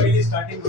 पहिली starting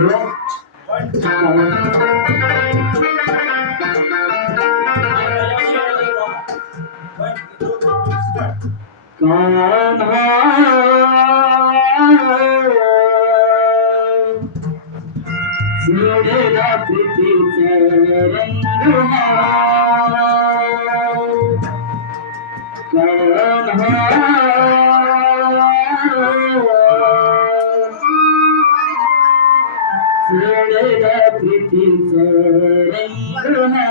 One, two, start. Kanha सोडेला प्रीतीचा रंग हा कान्हा सोडेला प्रीतीचा रंग हा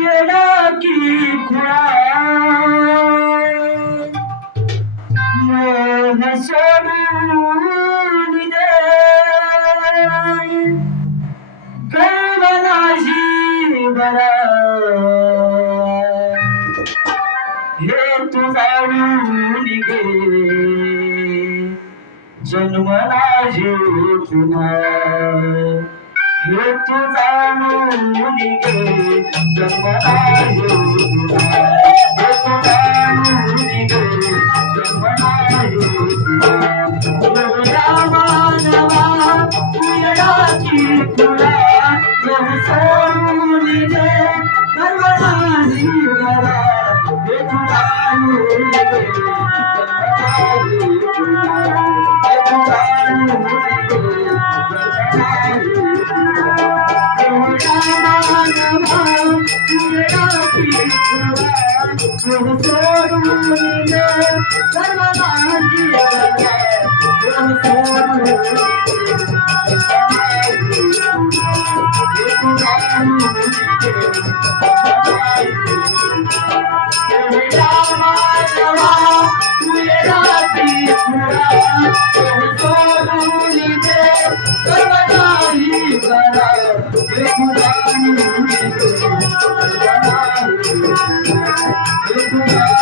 येडा की खुळा मोह सोडून दे कैवनाशी बरा हे तू जाणून घे जन्मला जीव पुन्हा हे तू जाणून घे जन्मला जीव पुन्हा हे तू जाणून घे जन्मला जीव पुन्हा एवढा मानवा येडाची खुळा मोह सोडून दे सर्वना जीवला हे तू जाणून घे जन्मला जीव पुन्हा हे तू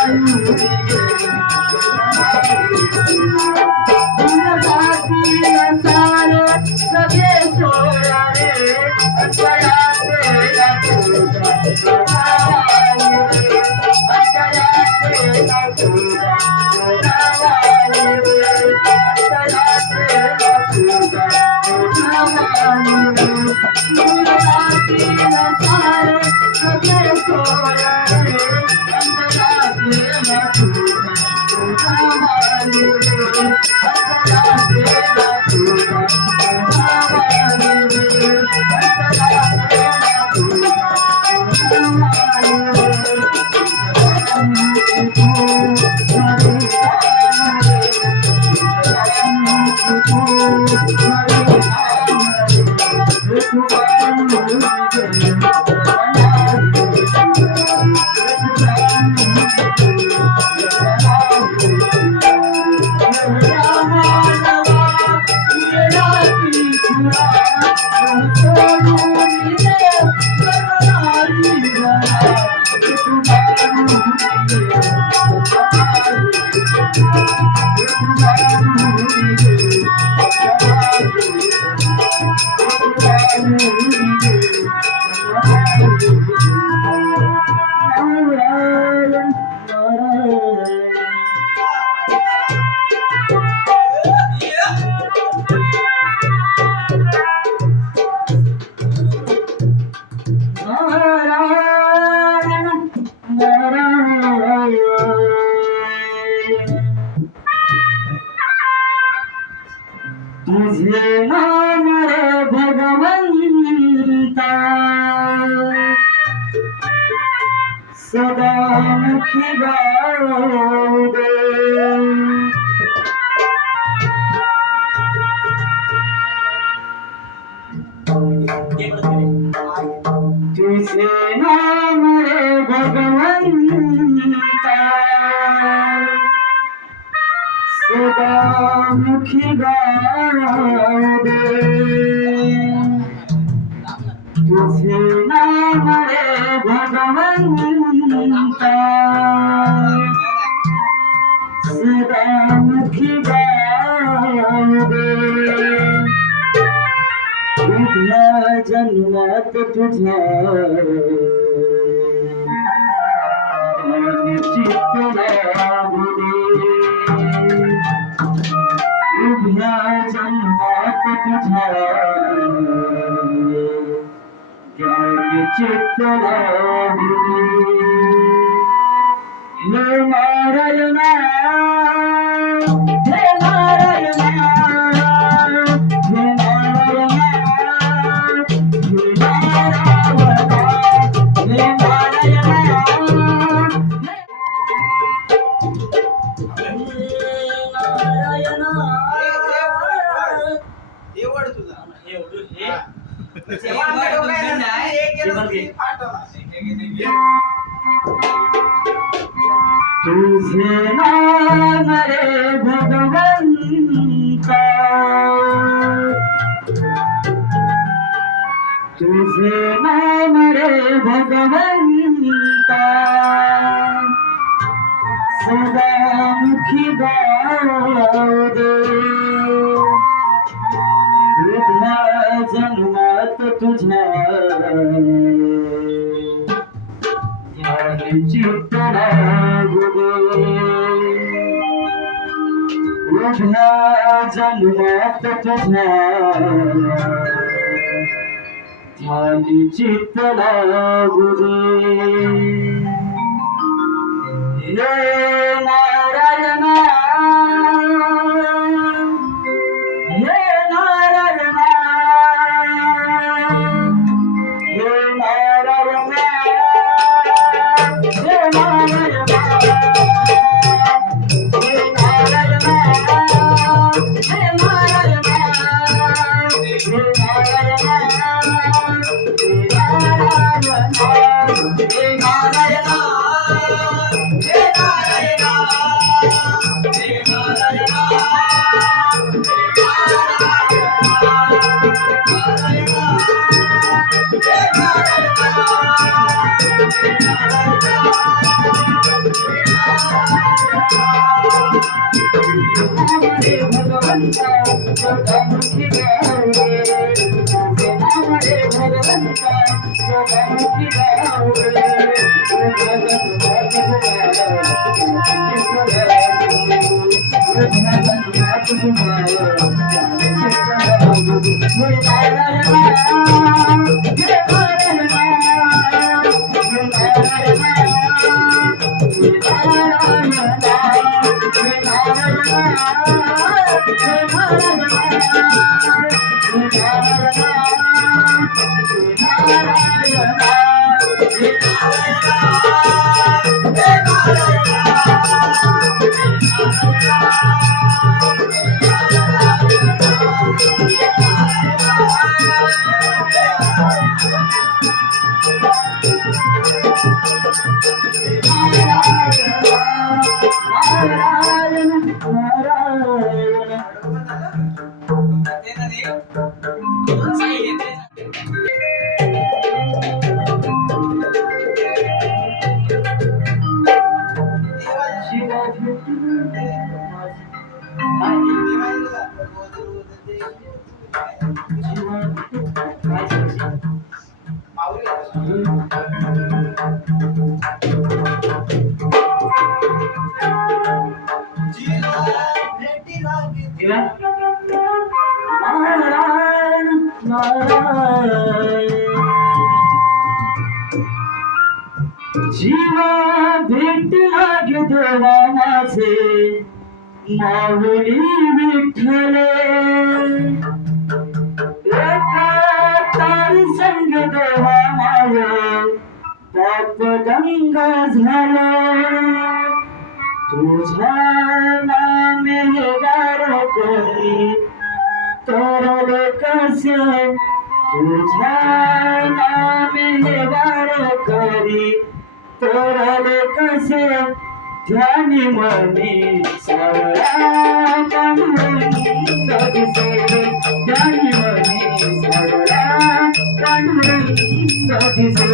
जाणून घे तुझे नाम रे भगवंता सदा मुखी गाऊ दे तुझे नाम रे भगवंता सदा मुखी गाऊ दे तुझे नाम रे भगवंता सदा मुखी गाऊ दे उभ्या जन्मात तुझ्या चित्त लागू दे उभ्या जन्मात तुझ्या चित्त लागू दे हे नारायणा हे नारायणा हे नारायणा हे नारायणा तुझे नाम रे भगवंता, तुझे नाम रे भगवंता, सदामुखी गाऊ दे. तुझ्या जन्मात तुझ्या चित्त लागू दे. तुझ्या जन्मात तुझ्या चित्त लागू दे. हे नारायणा, हे नारायणा, हे नारायणा, हे नारायणा, हे नारायणा, हे नारायणा, हे नारायणा, हे नारायणा. हरे भगवंता सदामुखी गाऊ दे. हरे भगवंता सदामुखी गाऊ दे. तुझ्या जन्मात तुझ्या चित्त लागू दे. तुझ्या जन्मात तुझ्या चित्त लागू दे. हे नारायणा, हे नारायणा, हे नारायणा, हे नारायणा, हे जीवा भेट लागे देवा माझे माऊली विठ्ठले. एका तार संग देवा माझे पाप गंगा झाले. तुझ्या नामे गार करी तरले कसे. तुझ्या नामे गार करी तरले कसे. ध्यानी मनी सावळा पांडुरंग दिसे. ध्यानी मनी सावळा पांडुरंग दिसे.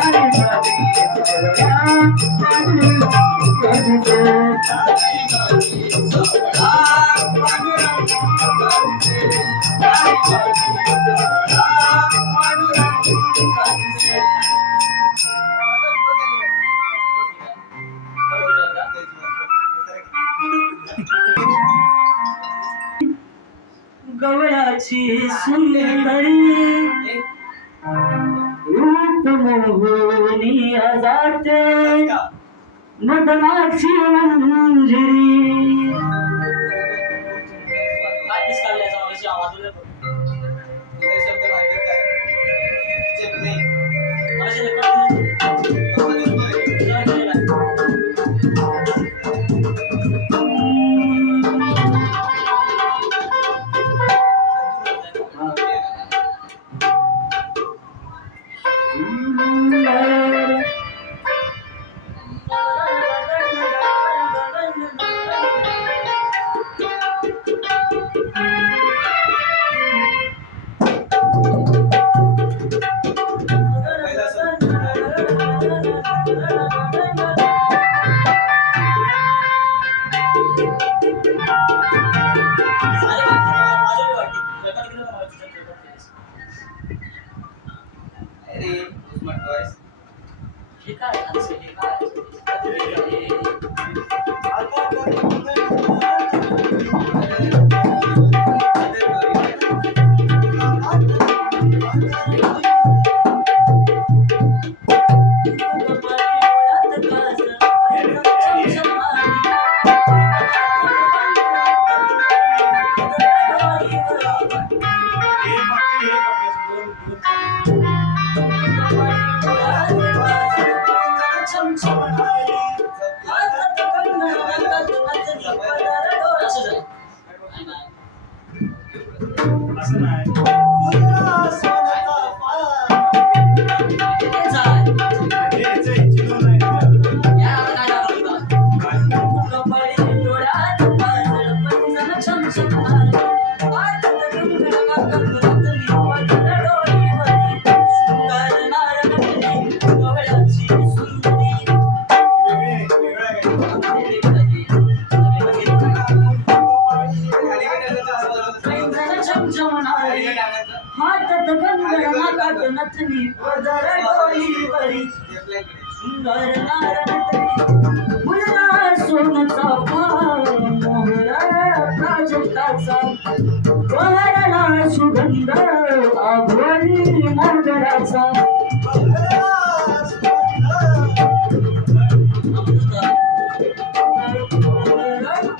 Thank you. कमळाची सुंदरी रूप मोहनी जाते मदनाची मंजिरी. काय निष्काळजी याचा मागाशी आवाज येतो. तुला शब्द माहिती काय? चेक नाही. मागाशी रेकॉर्ड कसा दिसतोय? पहिला शब्द. अरे, स्मार्ट वॉइस. हे काय खायचं, हे काय असं नाही. हातात कंगण नाकात नथनी पदर डोईवरी सुंदर नारनतरी फुलला सोनचा पार मोहरा प्राजक्ताचा बहरला सुगंध आभोळी मोगराचा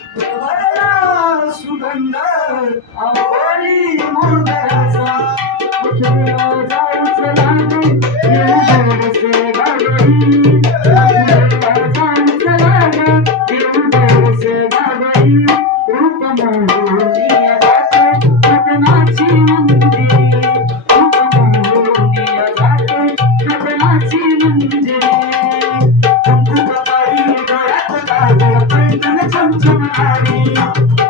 बहरला सुगंध आभोळी मोगराचा जाऊच लागे येऊन गाडी जाऊच लागे येऊन गाडी रूप मोहनी जाते मदनाची मंदिरी रूप मोहनी जाते मदनाची मंदिरी कुंकू कपाळी डोळ्यात काजळ पैंजण चमचमणारी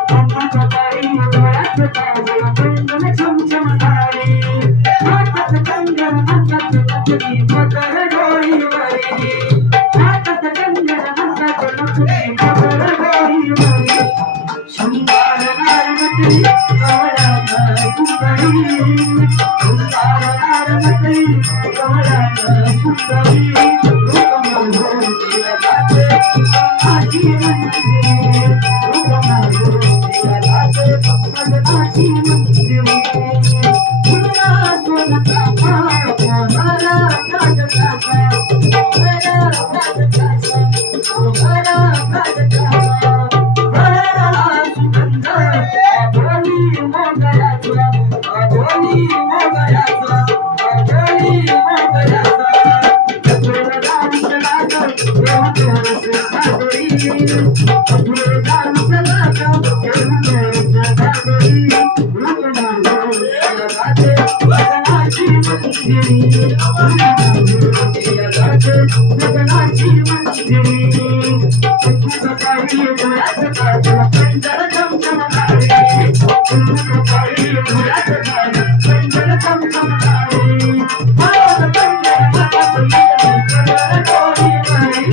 कुंकू कपाळी डोळ्यात काजळ पैंजण चमचमणारी हातात कंगण हातात नथनी पदर डोईवरी हातात कंगण हातात नथनी पदर डोईवरी शृंगार नारनतरी कमळानं सुंदरी शृंगार नारनतरी कमळानं सुंदरी रूप मोहनी जाते मदनाची मंदिरी रूप मोहनी जाते मदनाची मंदिरी फुलला सोनचा पार मोहरा प्राजक्ताचा मोहरा प्राजक्ताचा मोहरा प्राजक्ताचा बहरला सुगंध आभोळी मोगराचा आभोळी मोगराचा आभोळी मोगराचा कपूर जाऊच लाग येऊन रस गागोळी कपूर जाऊच लाग येऊन रस गागोळी रूप मोहनी जाते मदनाची मंदिरी जाते मदनाची मंदिरी कुंकू कपाळी डोळ्यात काजळ पैंजण चमचमणारी कुंकू कपाळी डोळ्यात काजळ पैंजण चमचमणारी हातात कंगण हातात नथनी पदर डोईवरी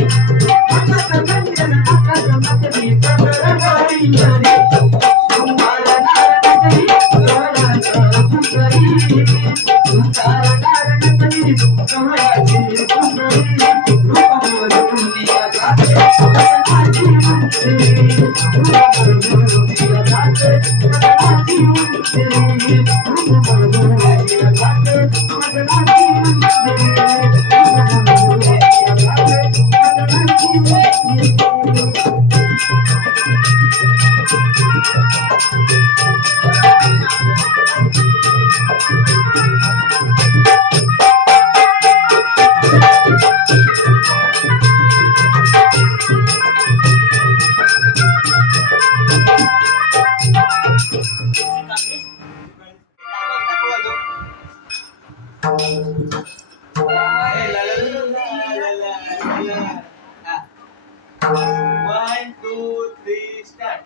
हातात कंगण हातात नथनी पदर डोईवरी शृंगार नारनतरी कमळानं सुंदरी शृंगार नारनतरी कमळाची सुंदरी रूप मोहनी जाते मदनाची मंदिरी रूप मोहनी जाते मदनाची मंदिरी 1 2 3 स्टार्ट.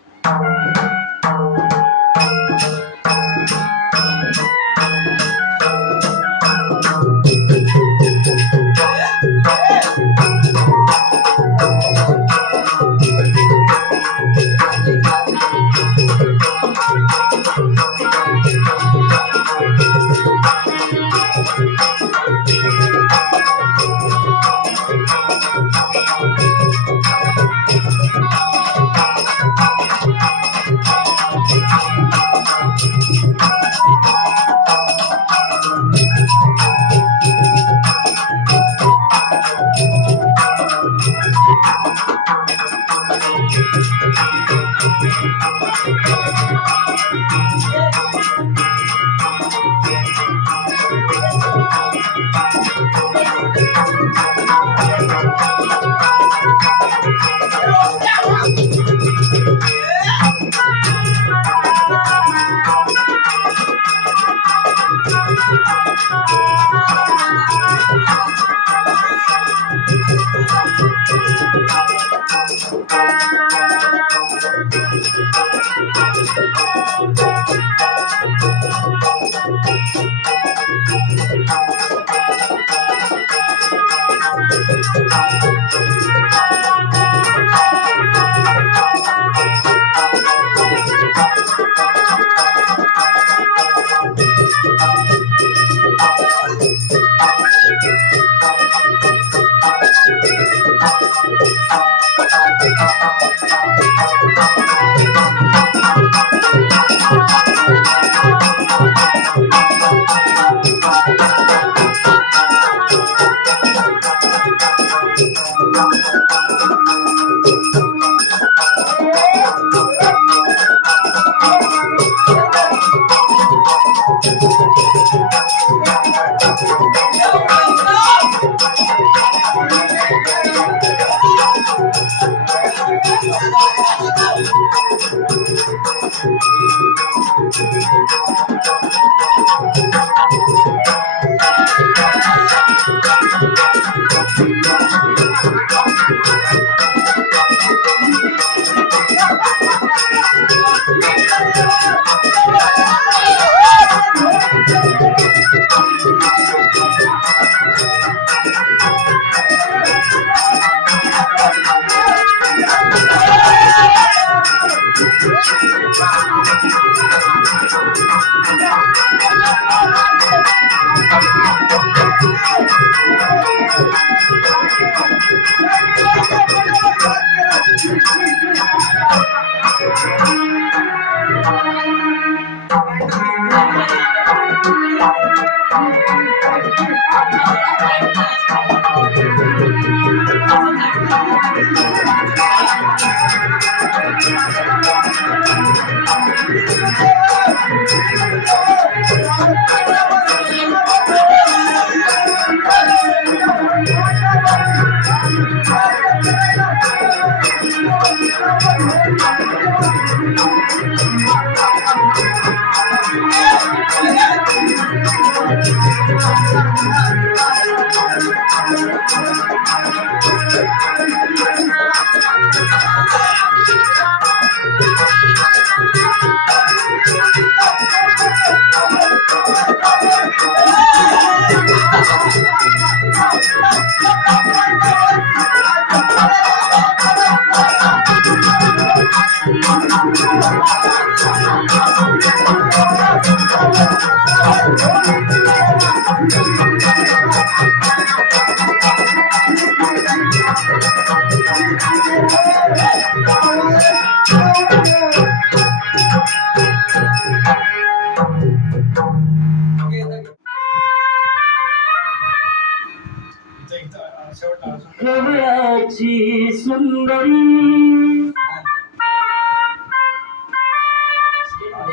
केवळाची सुंदरी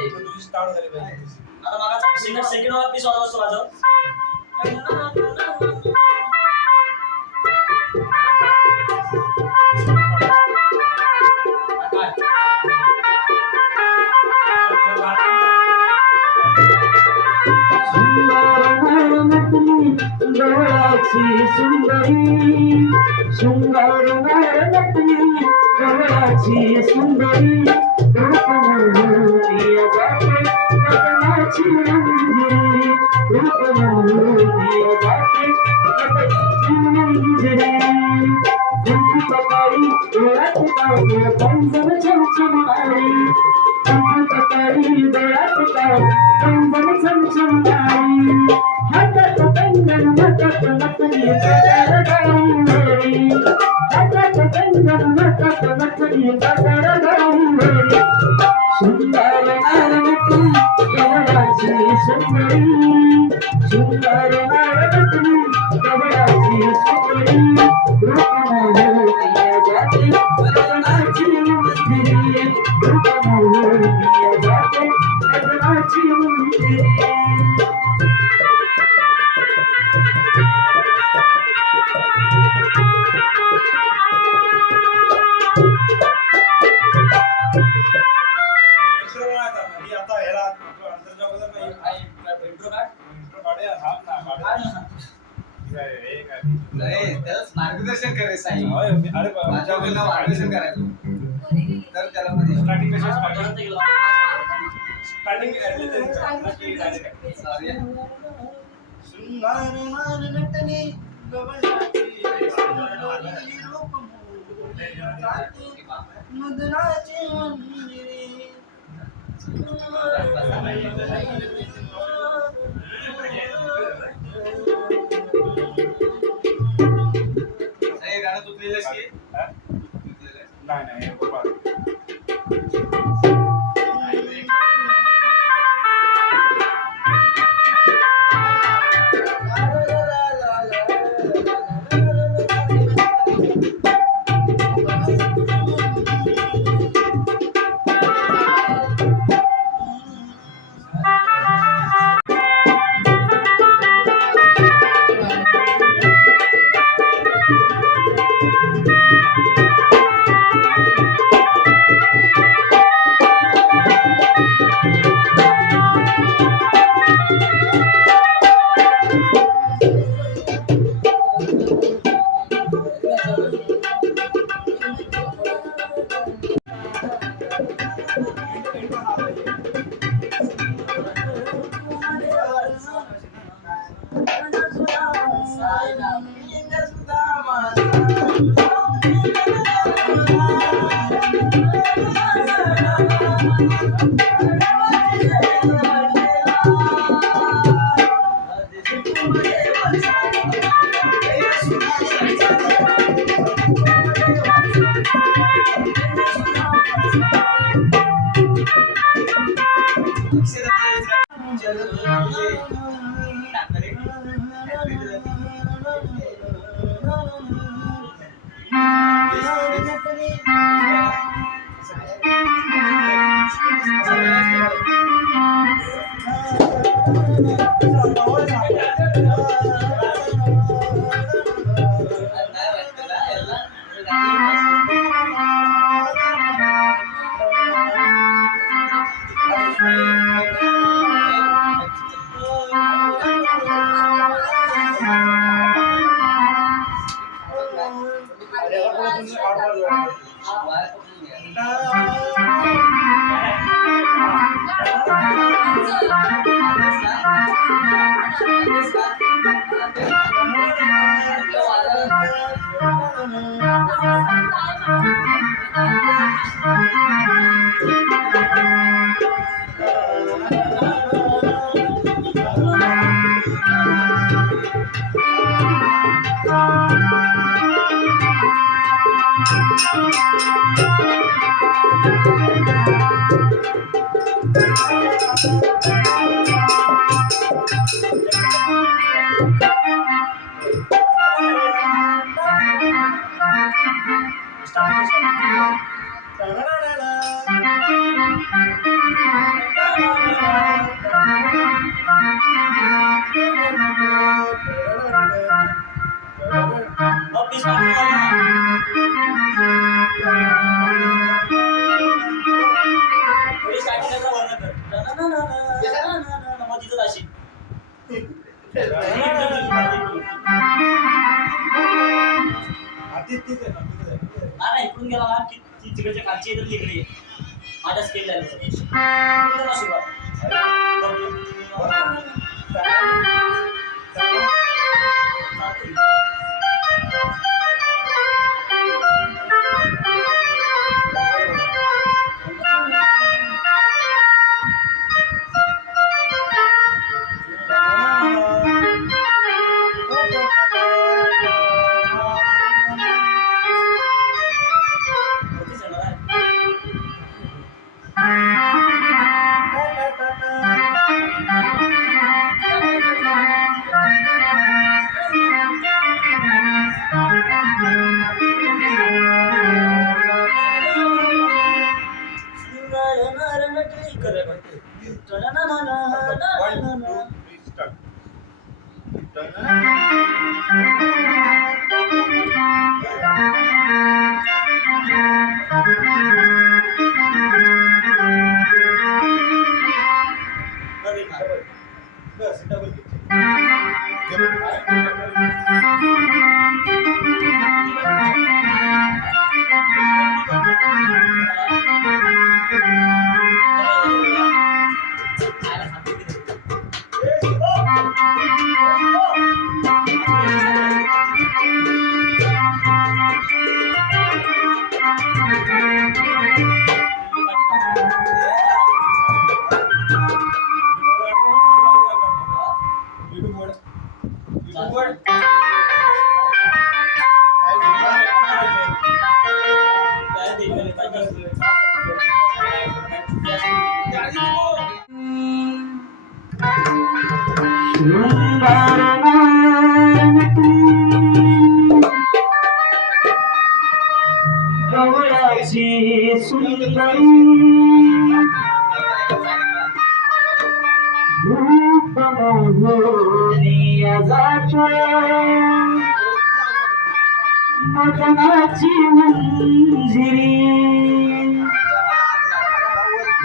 तुझी स्टार्ट झाली पाहिजे. आता मागाचा सेकंड वाला पीस वाजव असतो माझं. काय? सुंदर नटली गवळाची सुंदरी शृंगार नटली गवळाची सुंदरी रूप मोहनिया जाते मदनाची मंजिरी रूप मोहनिया जाते मदनाची मंजिरी झुंकी पकारी डोळ्यात काळं पंजन चमचमणारी झुंकी पकारी डोळ्यात काळं पंजन चमचमणारी हातात कंगन हातात नथनी गजर गौरी हातात कंगन हातात नथनी गजर गौरी सुंदर नारनटी गवळाची सुंदरी सुंदर नारनटी गवळाची सुंदरी रूप मोहनिया जाते मदनाची मंजिरी रूप मोहनिया जाते मदनाची मंजिरी नाही त्याला मार्गदर्शन करायचं साई माझ्या वेळेला मार्गदर्शन करायचं तर त्याला मध्ये सॉरी हे गाणं तू लिहिलंस की नाही अशी तीच आहे ना, तीच आहे. नाही इकडून गेला ना की ती तिकडच्या खालची येते इकडे ये. माझ्या स्केल लागली इकडून करा सुरुवात चालतंय. होतीच आहे ना रे. One, two, three, start. बस, double kick. YouTube वर. YouTube वर. शृंगार नारनटी गवळाची सुंदरी रूप मोहनिया जातो मदनाची मंजिरी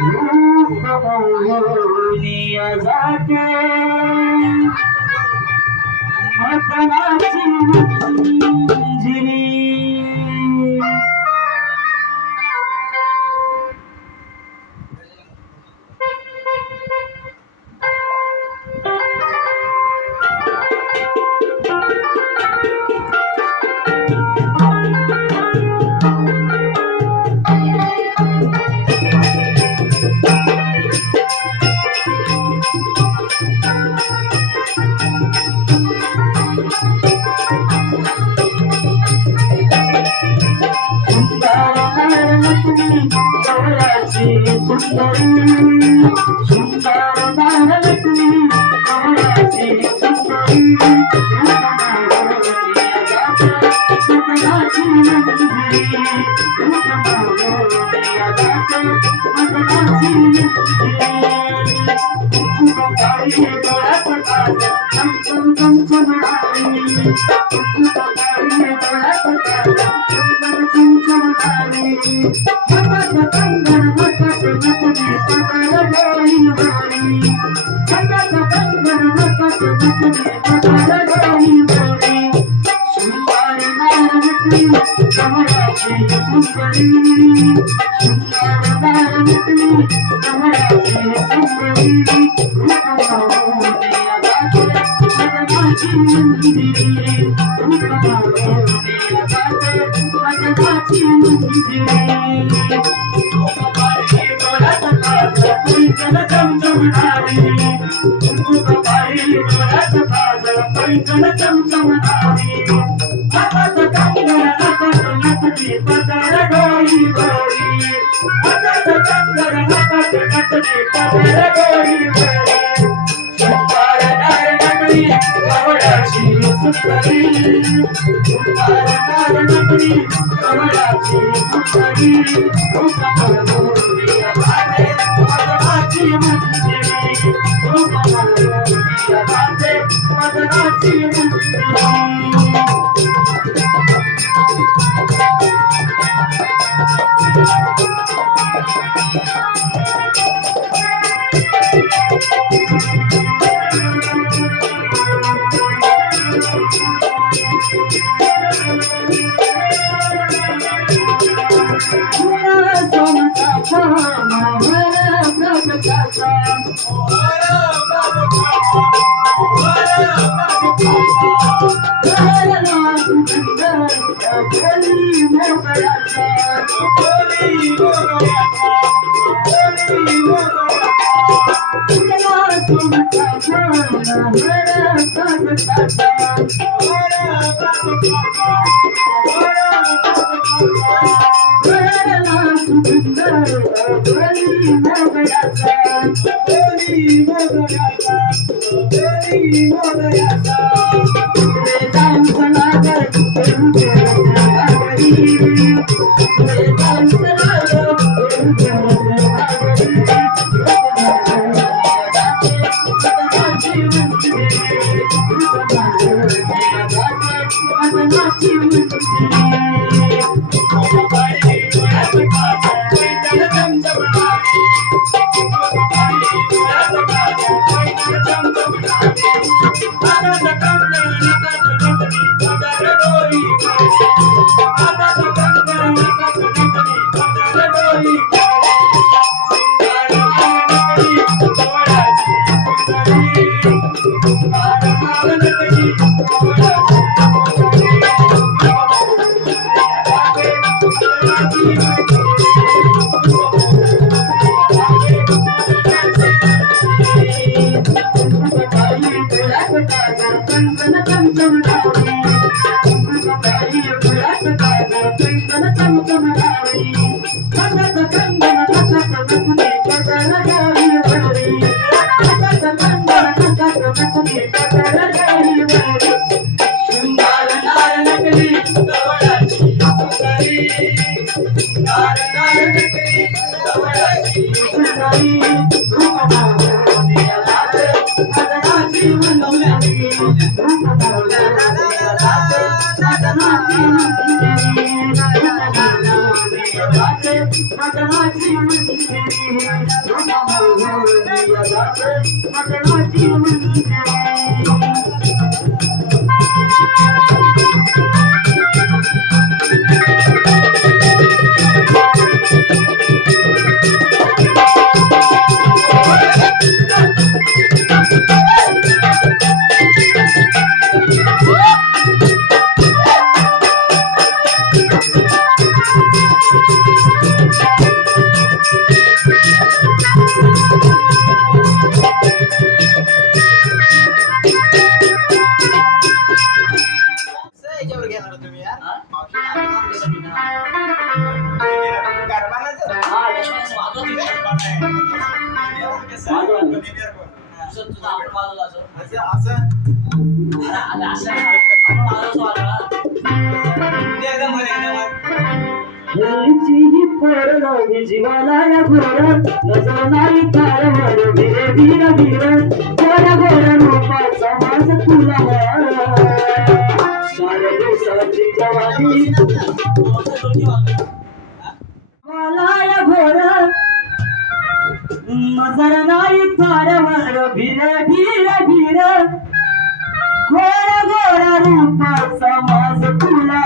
रूप मोहनिया जातो मदनाची मंजिरी याच्यावर घेणार तुम्ही यार हा? मावशी नाराज कसं होईल. घेणार? गरबानाचं? हा, लक्ष्मणाचं वाजवत होतं. तुझं आपण वाजवलं असं. असं अरे असं आपण वाजवतो वाजवला. ते एकदम वर, एकदम वर. ही पोर लावली जीवाला या घोर नजर नाही तारवर भिरे भिर भिर गोऱ्या गोऱ्या रूपाचा माझ तुला साऱ्या दिवसाची जवानी मला या घोर नजर नाही तारवर भिरे भिर भिर गोऱ्या गोऱ्या रूपाचा माझ तुला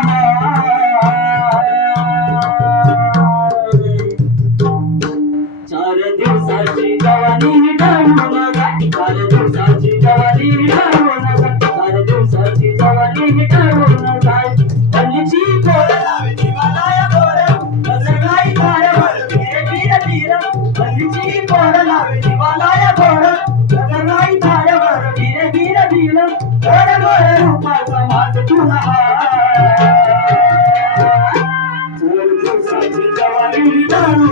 चार दिवसाची जवानी ढळून जाई 4 दिवसाची जवानी ढळून जाई 4 दिवसाची जवानी ढळून जाई हल्लीची पोर लावे जीवाला या गोर नजर नाही तारवर भिरे भिर भिर हल्लीची पोर लावे जीवाला या गोर नजर नाही तारवर भिरे भिर भिर गोर गोर रूपाचा माझ तुला 4 दिवसाची जवानी ढळून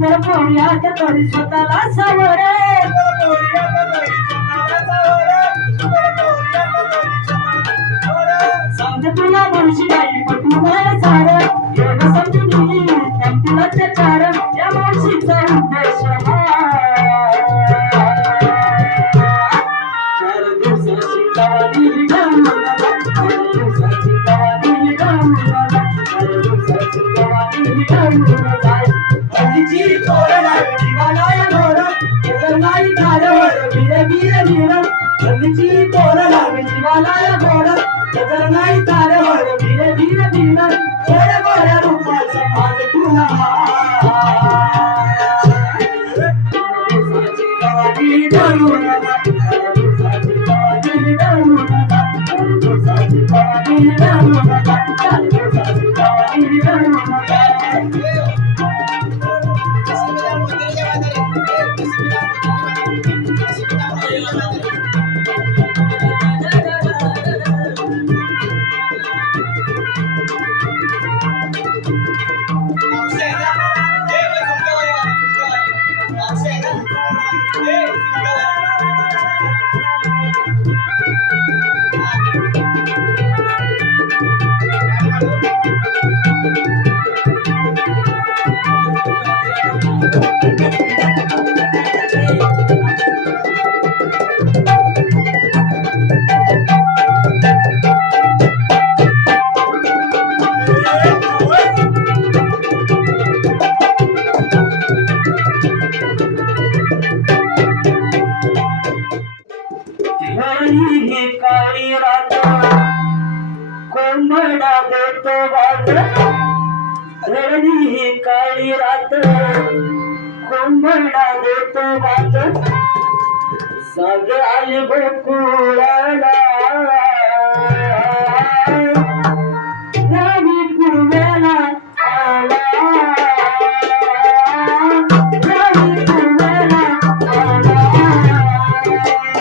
सुंदर पोर्यात तरी स्वतःला सावरे समज तुला मुळशी बाई पटू मला सार योग समजून तुला चार या मावशीचा उद्देश चार दिवसाची कवाली गाऊन चार दिवसाची कवाली गाऊन चार दिवसाची कवाली गाऊन हल्लीची तोरण जीवाला घोर केसर नाही झाल्यावर वीर वीर वीर हल्लीची तोरण जीवाला घोर केसर नाही झाल्यावर वीर वीर वीर गोड्या गोड्या रूपाचा भाग तुला दिवसाची कवाली गाऊन दिवसाची कवाली गाऊन दिवसाची कवाली गाऊन दिवसाची कवाली गाऊन ही काळी रात कोंबडा देतो वाज रडली ही काळी रात कोंबडा देतो वाज साग आले गोकुळाला रवी पूर्वेला आला रवी पूर्वेला आला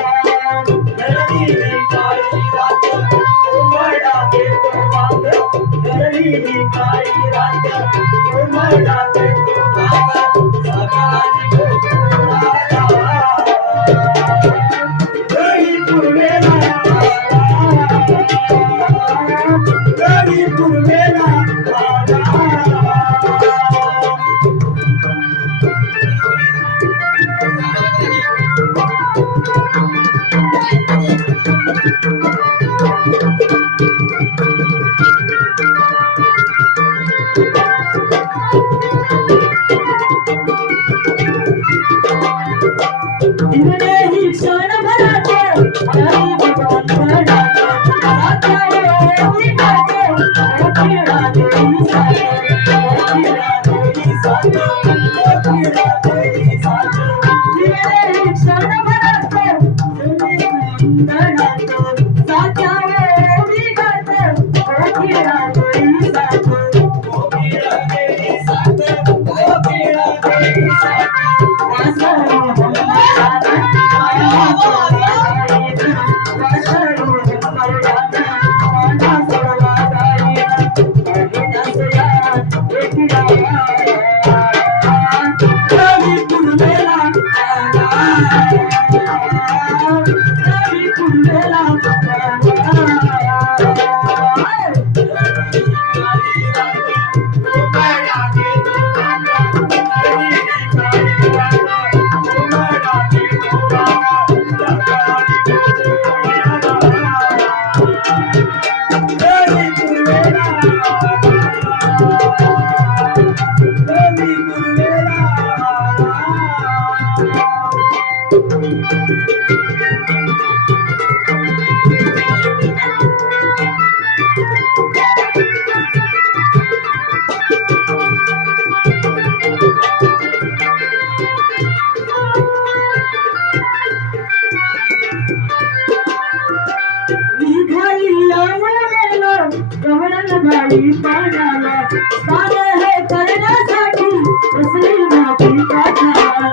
बाई पाण्याला सारे हे करण्यासाठी बसली नदी काठाला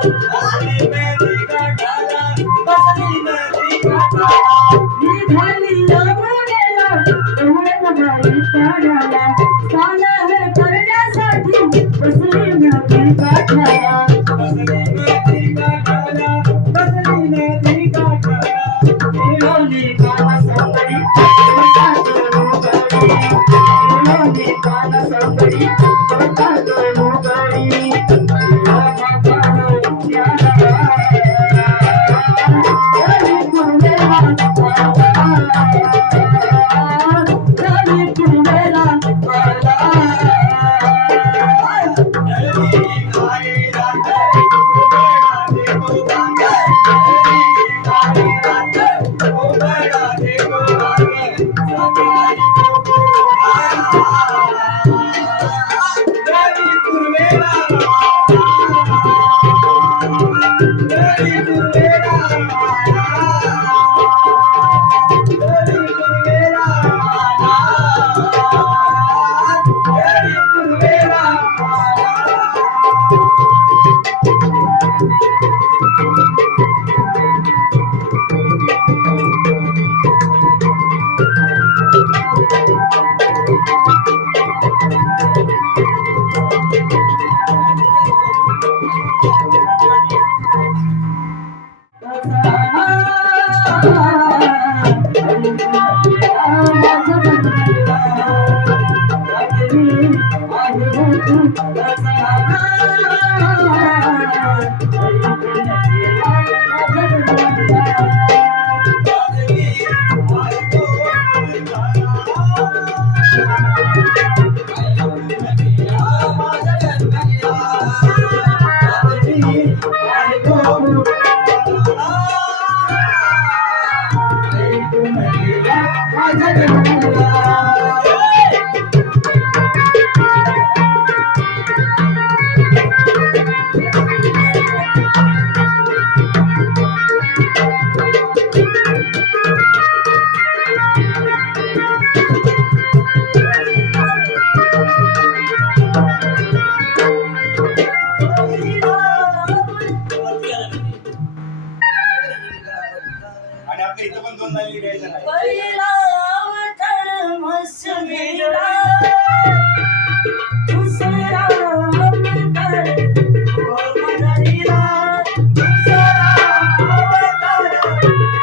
निघाली यमुनेला बाई पाण्याला सारे हे करण्यासाठी बसली नदी काठाला खेळवली काना संबळी खेळवली काना संबळी आणि आपल्या इथं पण 2 लाईनी द्यायच्या नाही. पहिला अवतार मत्स्यवीरा, दुसरा अवतार गोमधरीला, दुसरा अवतार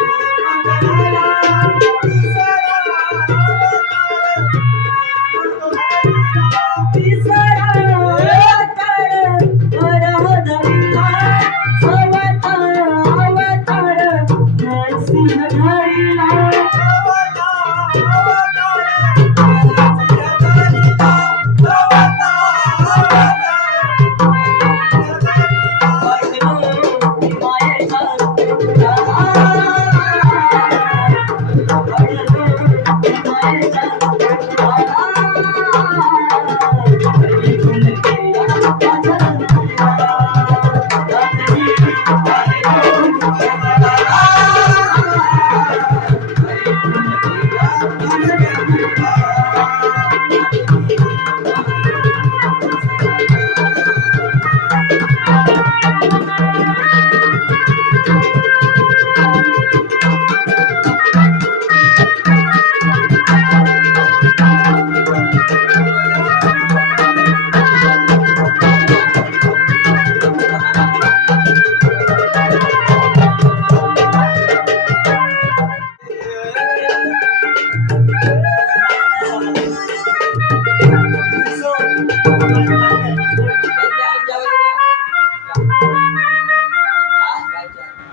गोमधराला, तिसरा अवतार वरहधरीला, चौथा अवतार नरसिंहधरीला.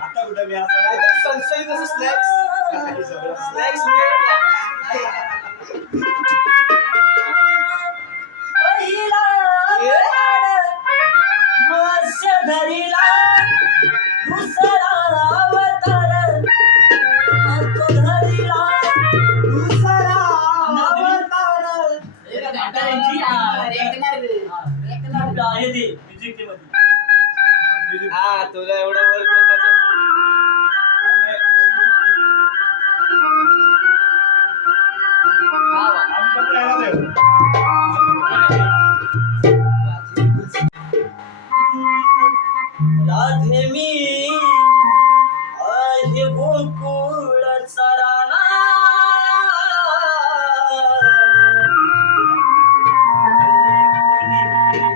आता कुठं मी असं काहीतरी संशयित असं snacks. Snacks पहिला अवतार मत्स्यधरीला, दुसरा अवतार गोमधरीला, दुसरा अवतार आहे ते म्युझिक ते मध्ये हा तुला एवढं वर कोण नाही चालत. आम्ही पण राहणार आहे. राधे मी आहे गोकुळचा राणा,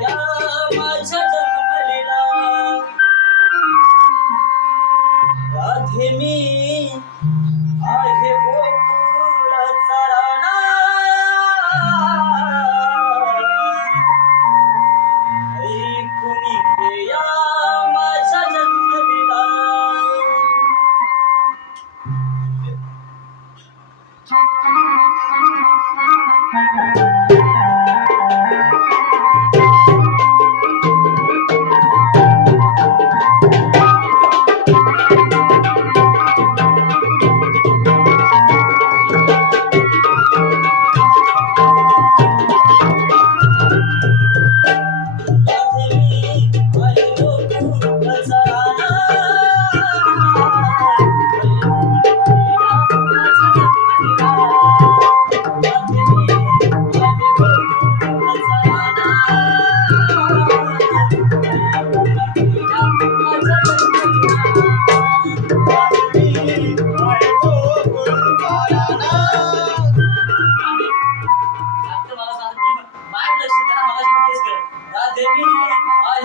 या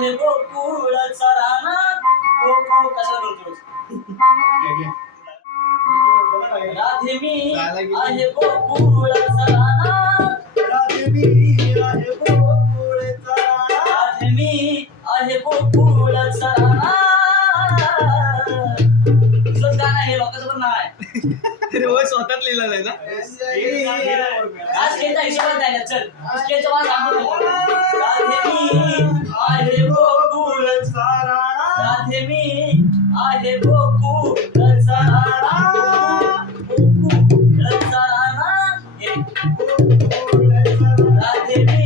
आहे गोकुळचा राणा गोकुळ कशाला करतोस राधे मी आहे गोकुळचा राणा राधे मी आहे गोकुळचा राणा तुझंच गाणं आहे लोकांचं पण नाव आहे स्वतःच लिहिलेलं आहे ना आज स्टेजचा हिशोबात द्यायला चल स्टेजचं मला सांगू नको राधे मी आहे गोकुळचा राणा राधे मी आहे गोकुळचा राणा गोकुळचा राणा राधे मी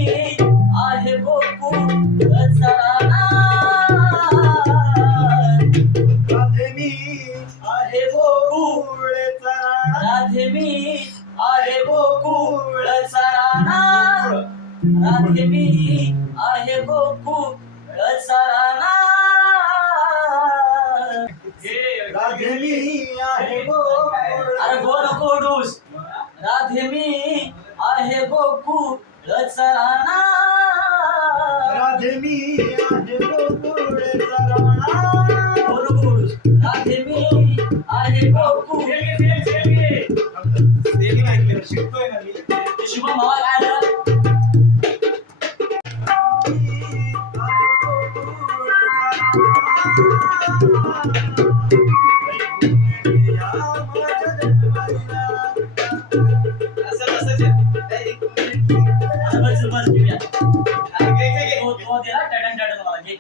आहे गोकुळचा राणा राधे मी आहे गोकुळचा राणा राधे मी आहे गोकुळचा राणा राधे मी आहे गोकुळचा राणा राधे मी आहे अरे गो नको ओढूस राधे मी आहे गोकुळचा राणा राधे मी आहे गोकुळचा राणा गो नको ओढूस राधे मी आहे गोकुळ शिकतोय ना मी शुभम भावा काय आलं असं तसंच बस घेऊया आहे तो दे ना टडन टडन मला घे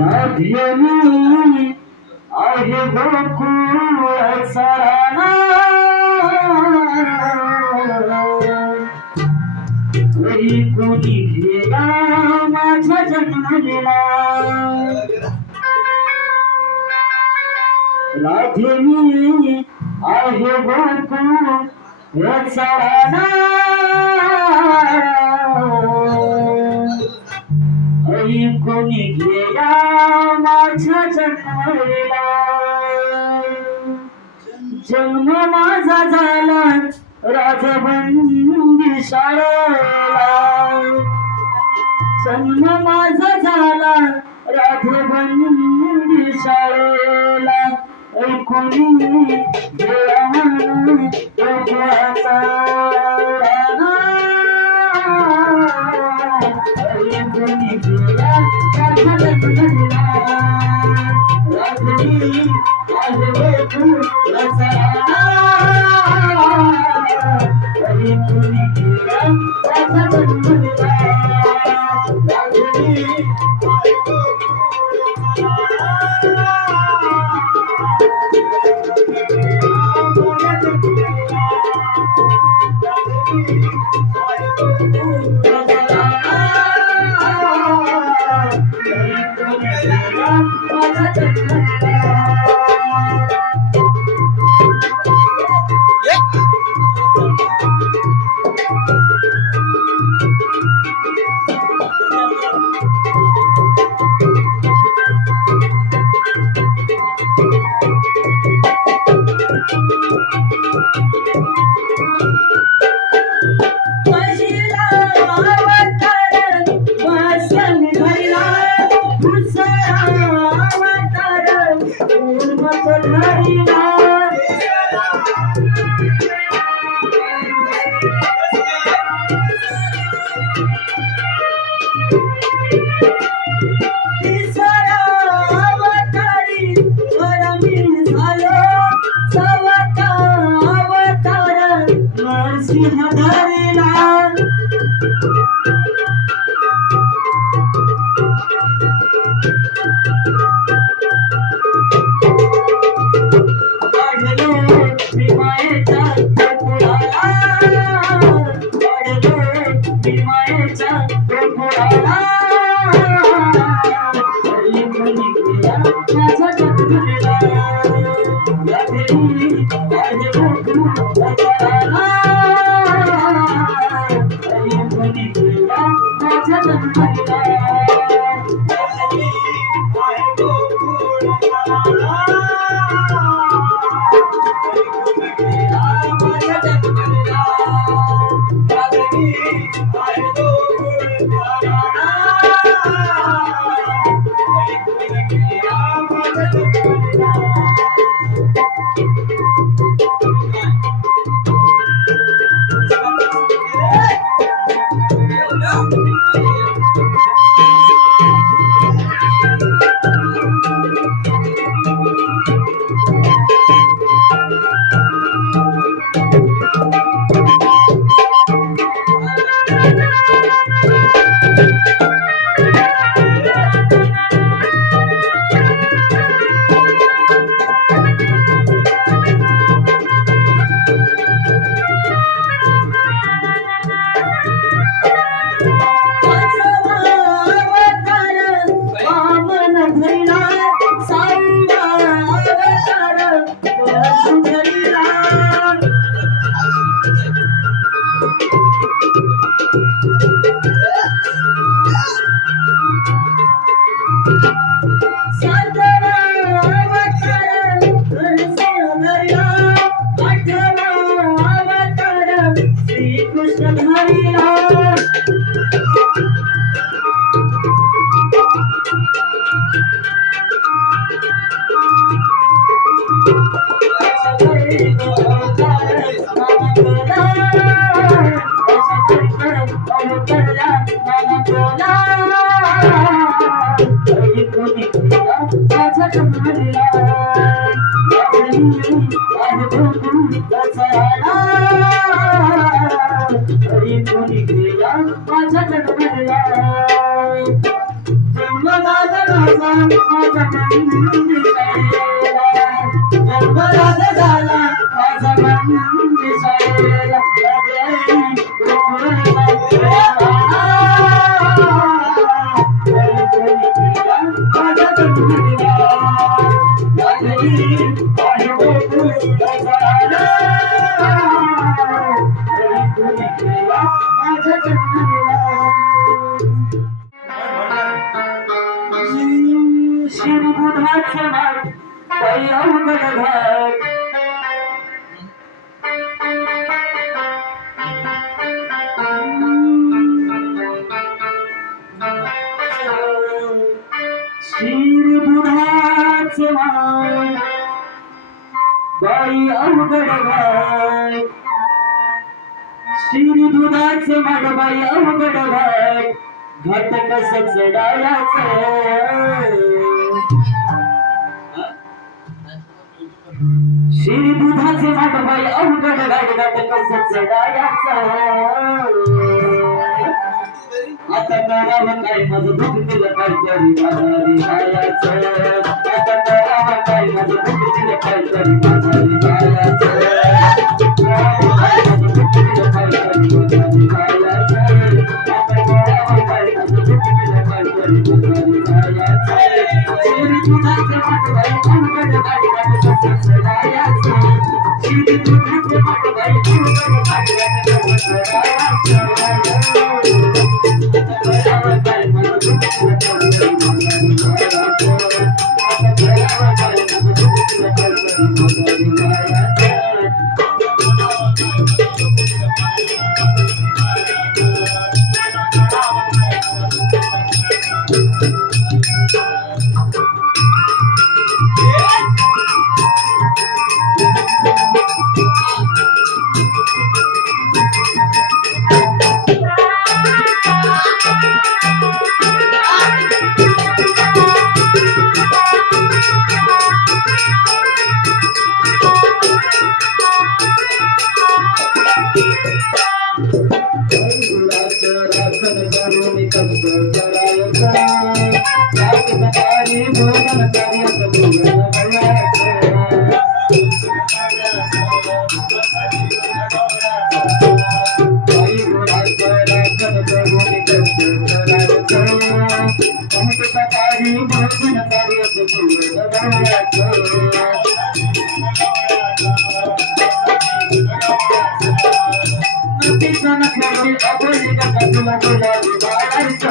राधे मी आहे गोकुळचा राणा घरी कोणी गेला माझ्या जन्मलेला राधे मी आहे गोकुळचा राणा कोणी गेला माझ्या जन्मलेला जन्म माझा झाला राजबंदी शाळेला जन्म माझा झाला राजबंदी शाळेला कोणी गेला माझ्या राणा कोणी गेला माझ्या जन्मलेला रात्री आज गोकुळचा राणा कोणी गेला माझ्या जन्मलेला रात्री आज गोकुळचा राणा माझ्या जन्मला बाई अवघड घाट शिरी दुधाचे माग बाई अवघड घाट घाट कस चढायाच शिरी दुधाचे माग बाई अवघड घाट घाट कस चढायाच आता करावं काय माझं दुःख दिलं काहीतरी बाजारी जायचं आता करावं काय माझं दुःख दिलं काहीतरी बाजारी जायचं माझं दुःख दिलं काहीतरी बाजारी जायचं आता करावं काय माझं दुःख दिलं काहीतरी बाजारी जायचं शिरी दुधाचे माग बाई अवघड घाट घाट कसं चढायचं शिरी दुधाचे माग बाई अवघड घाट घाट कसं चढायचं Thank you. माझी बाळांचा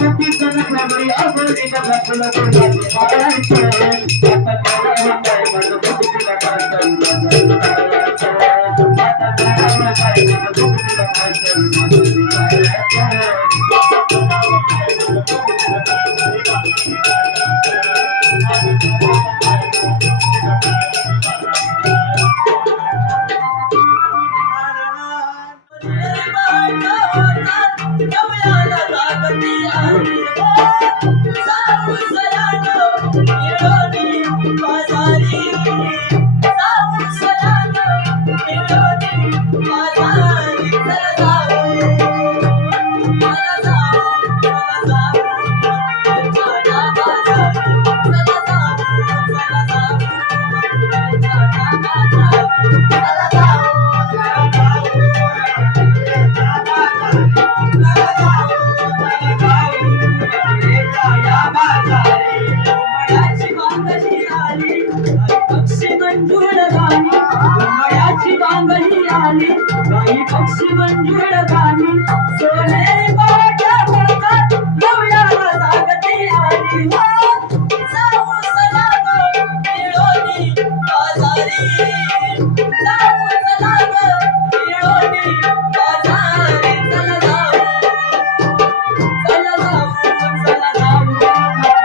तुझी कणखवरी अगोरी का फुलं फुलाची बाळांचा आता केला होताय माझं बुद्धीला काढताय माझं बाळांचा आता केला होताय माझं बुद्धीला काढताय माझं बाळांचा पक्षी मंजूळ गाणी सोनेरी पाट्या पडतात गवळ्याला जागती आली जाऊ चला ग निळोनी बाजारी जाऊ चला ग निळोनी बाजारी चला जाऊ चला जाऊ चला जाऊ चला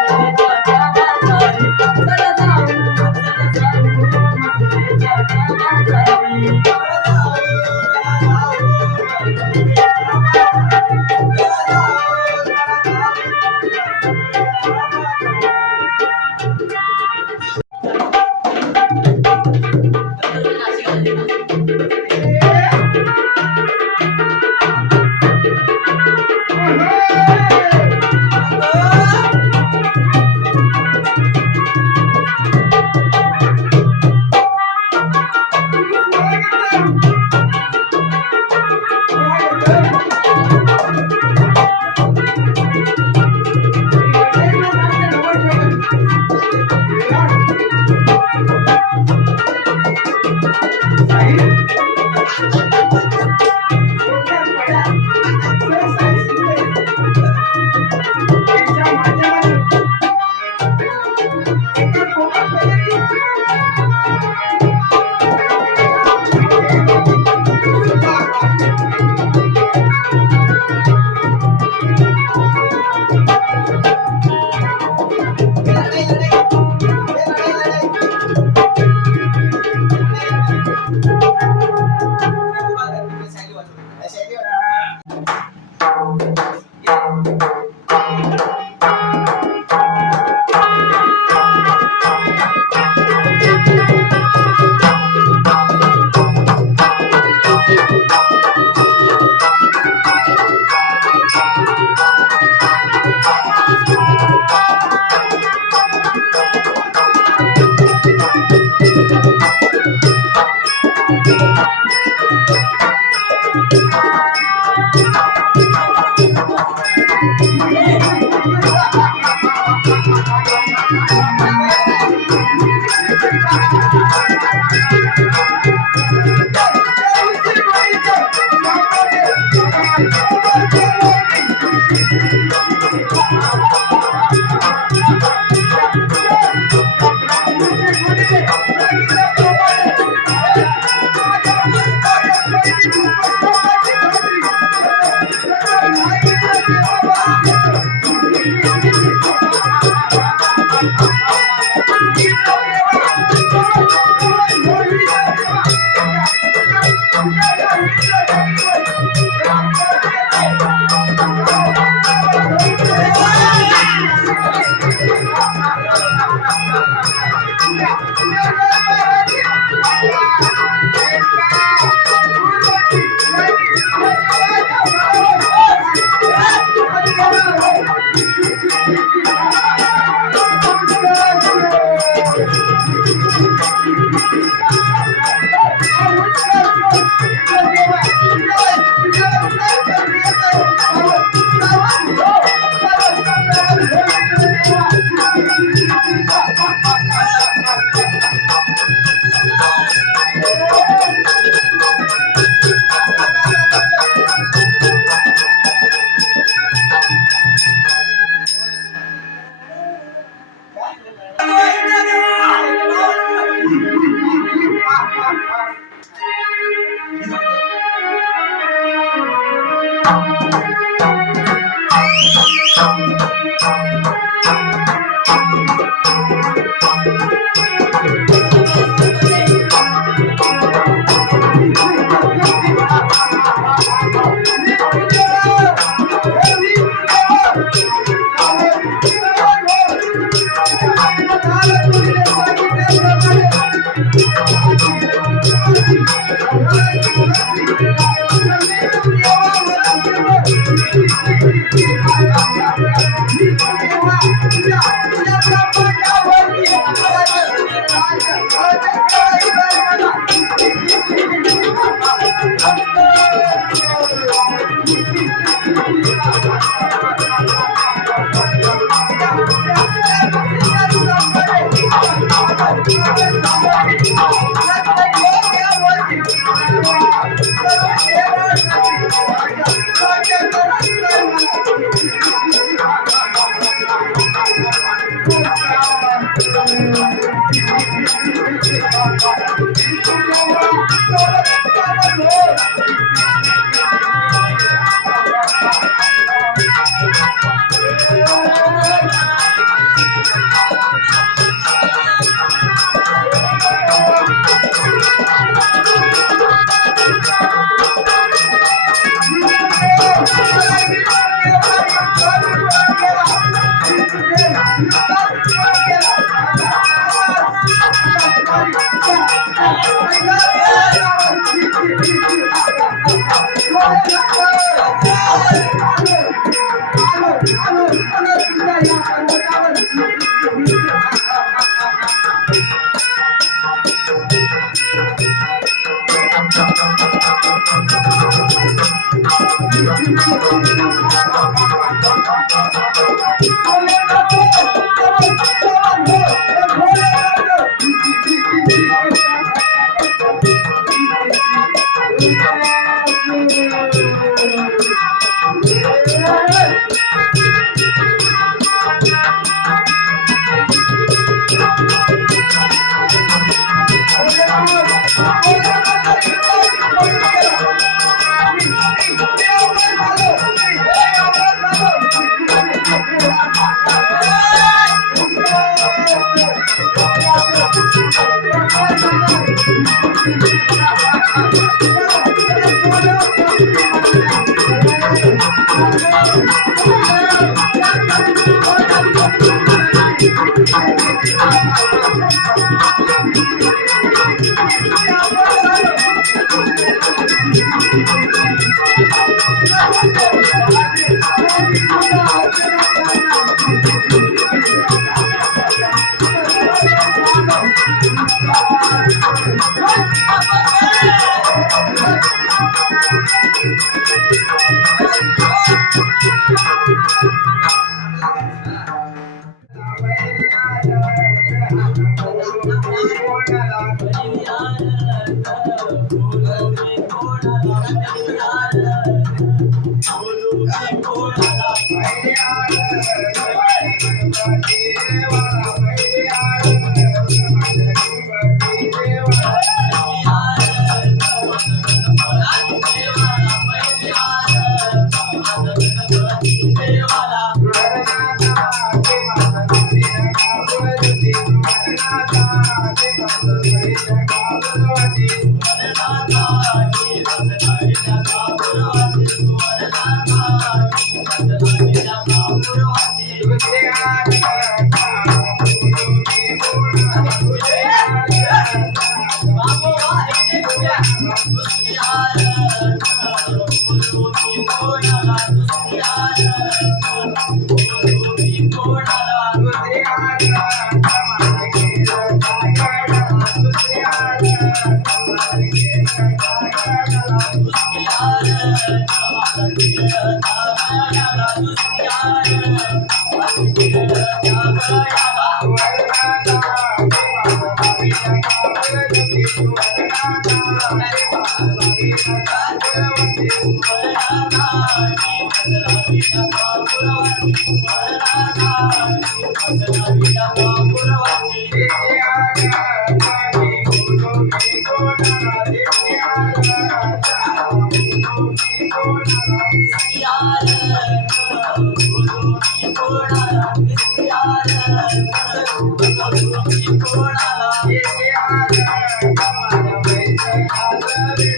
कोणाला Yeah.